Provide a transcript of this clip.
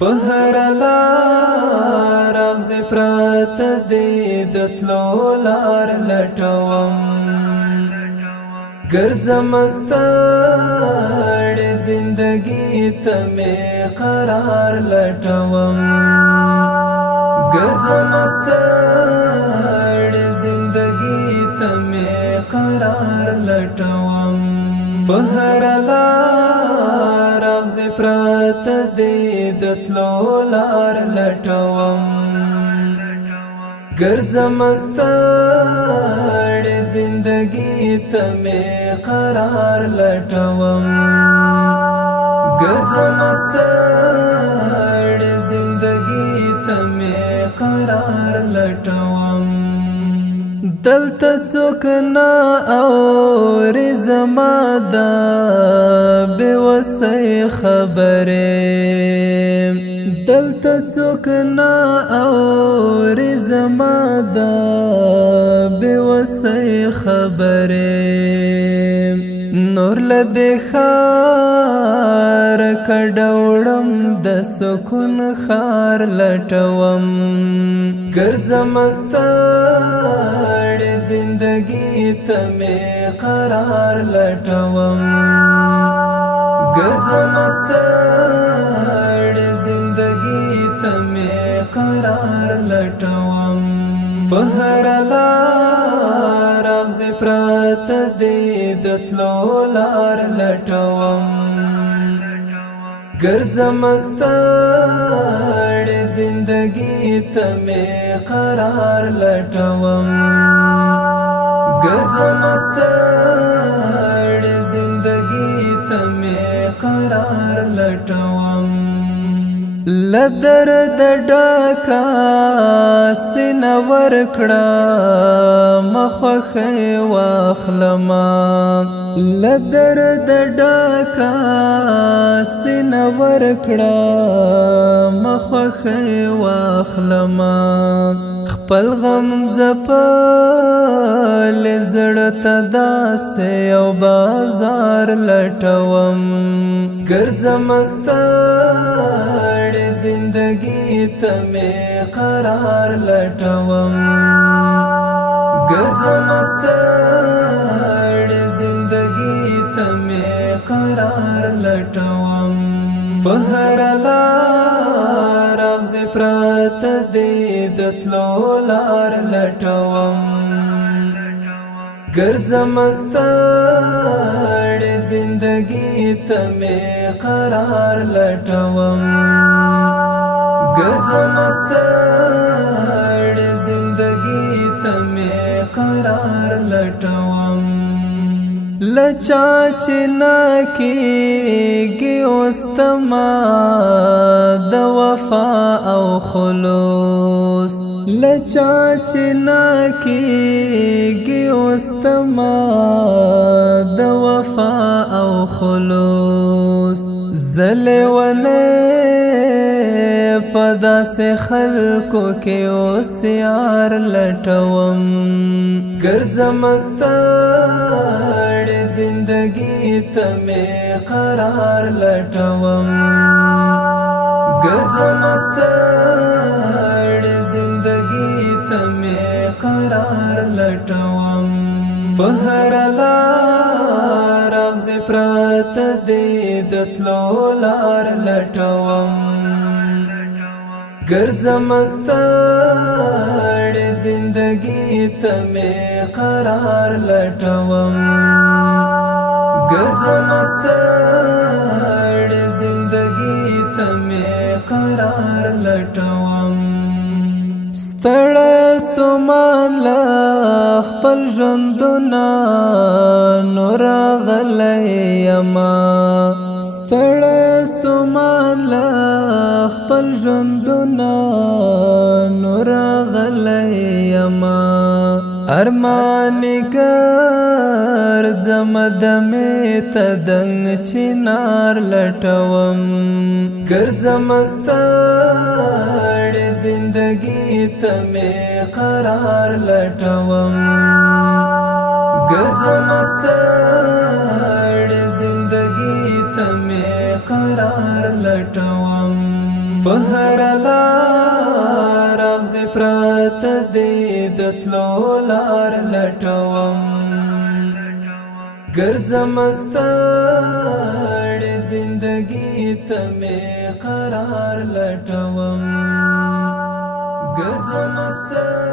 فهر لار اغز پرات دی دتلو لار لټوم ګرځم ستړې زندگی ته مې قرار لټوم ګرځم ستړې زندگی ته مې قرار لټوم فهر لار اغز پرات دی دتلو لار لټوم ګرځم ستړې زندگی ته مې قرار لټوم ګرځم ستړې زندگی ته مې قرار لټوم دلته څوک نه اوري زما دا بې وسۍ خبرې دلته څوک نه اوري زما دا بې وسۍ خبرې نور له دې ښار کډوړم د سکون ښار لټوم ګرځم ستړې زندگی ته مې قرار لټوم ګرځم ستړې زندگی ته مې قرار لټوم په هر لار اغز پرات دی دتلو لار لټوم ګرځم ستړې زندگی ته مې قرار لټوم ګرځم ستړې زندگی ته مې قرار لټوم لدر د ډکا سینه ورکړه مخخې واخلما لدر د ډکا سینه ورکړه مخخې واخلما خپل غم ځپل زړه ته داسې یو بازار لټوم ګرځم ستړې زندگی ته مې قرار لټوم ګرځم ستړې زندگی ته مې قرار لټوم په هر لار اغز پرات دی دتلو لار لټوم ګرځم ستړې زندگی ته مې قرار لټوم ګرځم ستړې زندگی ته مې قرار لټوم لچا چې ناکېږي اوستما د وفا او خلوص لچا چې ناکېږي اوستما د وفا او خلوص زلیونې په داسې خلکو کې اوس یار لټوم ګرځم ستړې زندگی ته مې قرار لټوم ګرځم ستړې زندگی ته مې قرار لټوم په هر لار اغز پرات دی دتلو لار لټوم ګرځم ستړې زندگی ته مې قرار لټوم ګرځم ستړې زندگی ته مې قرار لټوم ستړی ستومان له خپل ژوندونه نو راغلی یما ستړی ستومان له خپل ژوندونه نو راغلی یما ارمانی ګرځم دمې ته دنګ چنار لټوم ګرځم ستړې زندگی ته مې قرار لټوم ګرځم ستړې زندگی ته مې قرار لټوم په هر لار اغزې پراته دي د تلو لار لټوم ګرځم ستړې زندګي ته مې قرار لټوم ګرځم ستړې